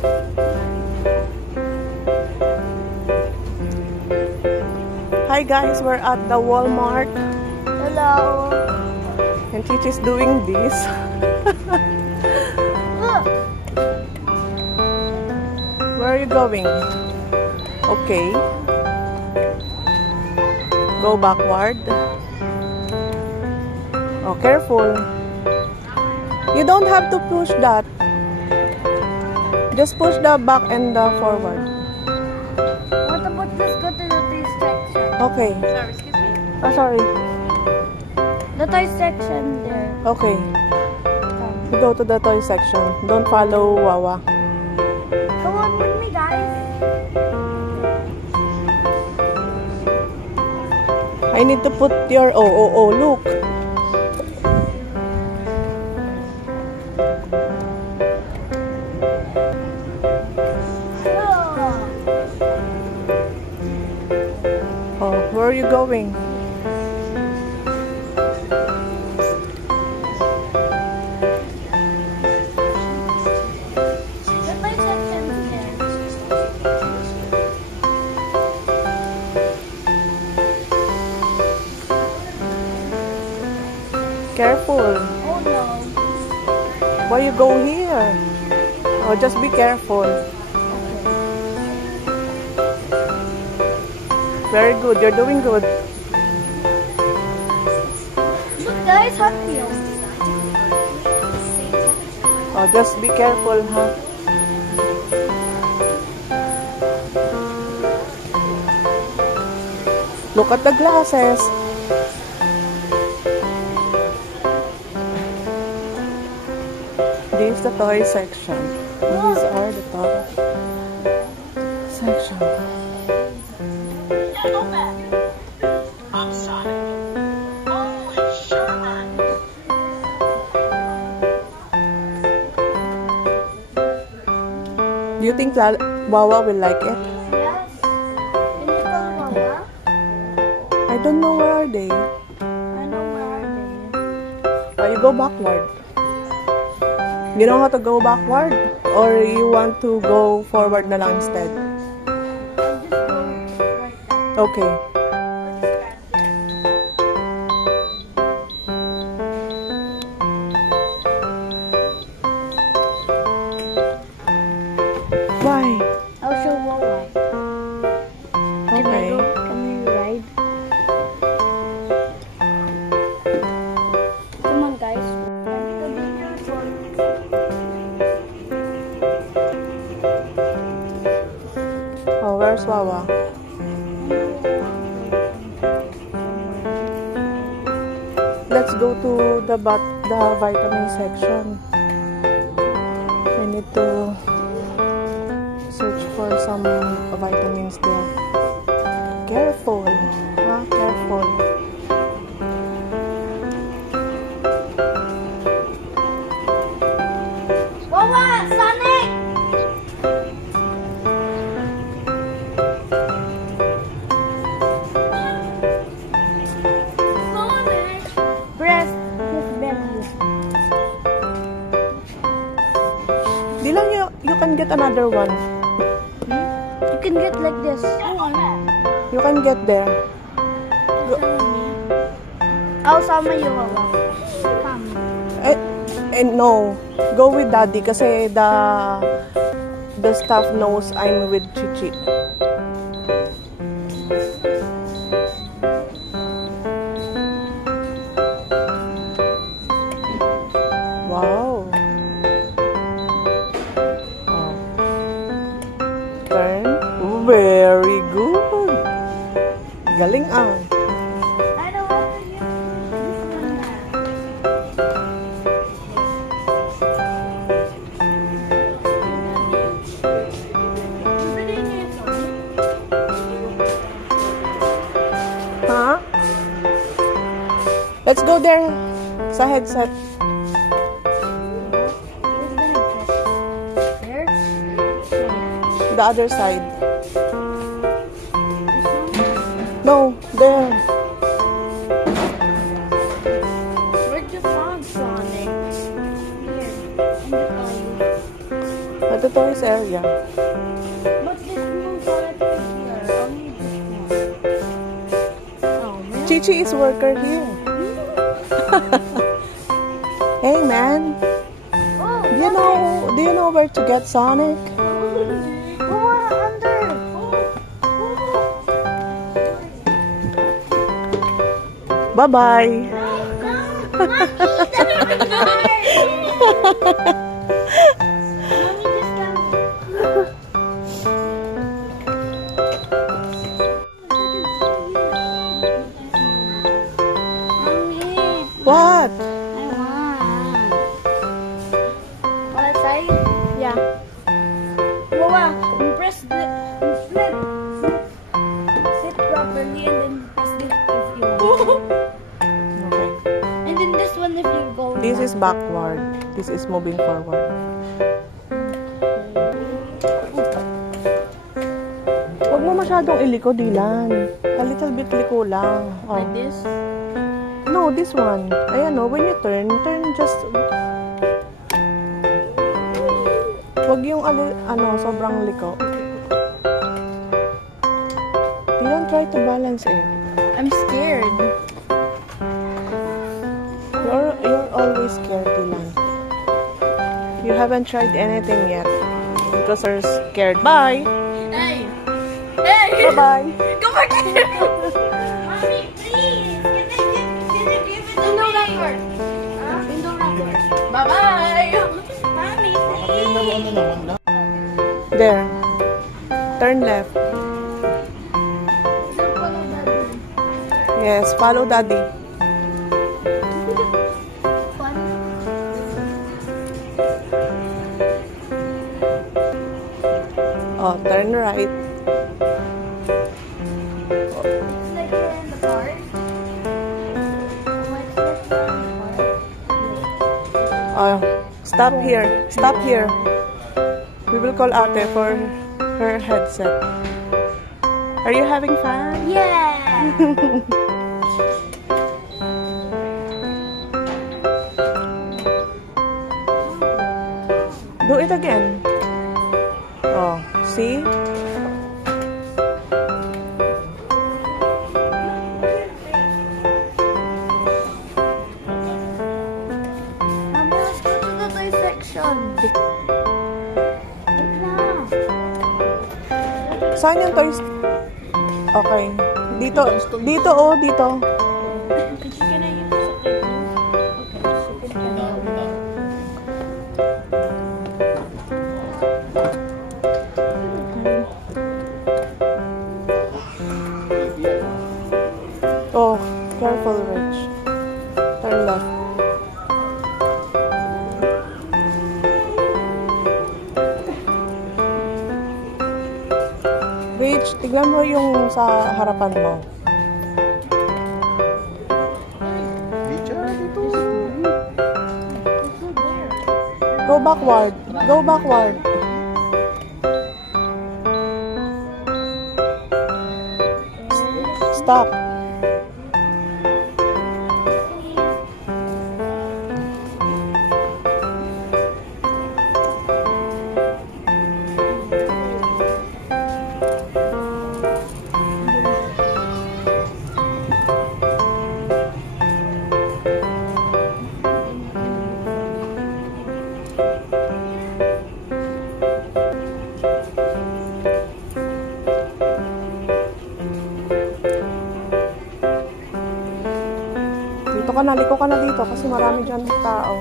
Hi guys, we're at the Walmart. Hello. And Chichi's doing this. Look. Where are you going? Okay. Go backward. Oh, careful. You don't have to push that. Just push the back and the forward. What about let's go to the toy section? Okay. Sorry, excuse me. Oh, sorry. The toy section there. Okay. You go to the toy section. Don't follow Wawa. Come on with me, guys. I need to put your... Oh, look. Oh, where are you going? The toy section there. Careful. Oh no. Why you go here? Oh, just be careful. Very good. You're doing good. Look, guys, Hot Wheels. Oh, just be careful, huh? Look at the glasses. This is the toy section. These are the toy section. I'm Sonic. Holy Sherman! Do you think Wawa will like it? Yes. Can you go, Mama? I don't know, where are they? I know where are they. Oh, you go backward. You know how to go backward? Or you want to go forward na lang instead? I'll just go like that. Okay. Why? I'll show Wawa. Okay. Can we ride? Come on, guys. Oh, where's Wawa? Let's go to the vitamin section. I need to search for some vitamins there. Careful, huh? Careful. Wawa, Sonic! Sonic! Press his belly. Di lang you can get another one. You can get like this. You can get there. I'll sama you, Wawa. Come. And no, go with Daddy kasi the staff knows I'm with Chichi. Wow. Oh. Turn. Very good. Galing ah. I don't want to use this one now. Huh? Let's go there sa headset. The other side. No, there. Where'd you find Sonic? Here, in the toy. At the the toys area. But this no toilet here. Only this one. Oh man. Chichi is worker here. Hey man, Oh, do you know where to get Sonic? oh, under. Bye-bye. What? Yeah. Wow, press the flip. Sit properly and then press this if you want. Okay. And then this one if you go. This is backward. This is moving forward. Huwag mo masyadong iliko, Dylan. A little bit liko lang. Oh. Like this. No, this one. Ayan o, when you turn just... Huwag yung sobrang liko. Dylan, try to balance it. I'm scared. You're always scared, Dylan. You haven't tried anything yet. Because you're scared. Bye! Hey! Hey! Bye-bye! Come back here! Mommy, please! Can I give it to me? Window wrapper. Bye-bye! Mommy, please! There. Turn left. Yes, follow daddy. Oh, turn right. It's like you're in the car. Oh, stop here. Stop here. We will call Ate for her headset. Are you having fun? Yeah! Do it again. Oh, see? Mama, let's go to the toy section. Wait na. Saan yung toys? Okay. Dito. Dito, oh. Dito. Kasi ka na yung sakit mo. Okay, sakit ka na. Oh, careful, Rich. Turn left. Rich, tignan mo yung sa harapan mo. Go backward. Go backward. Stop. Liko ka na dito kasi marami dyan tao.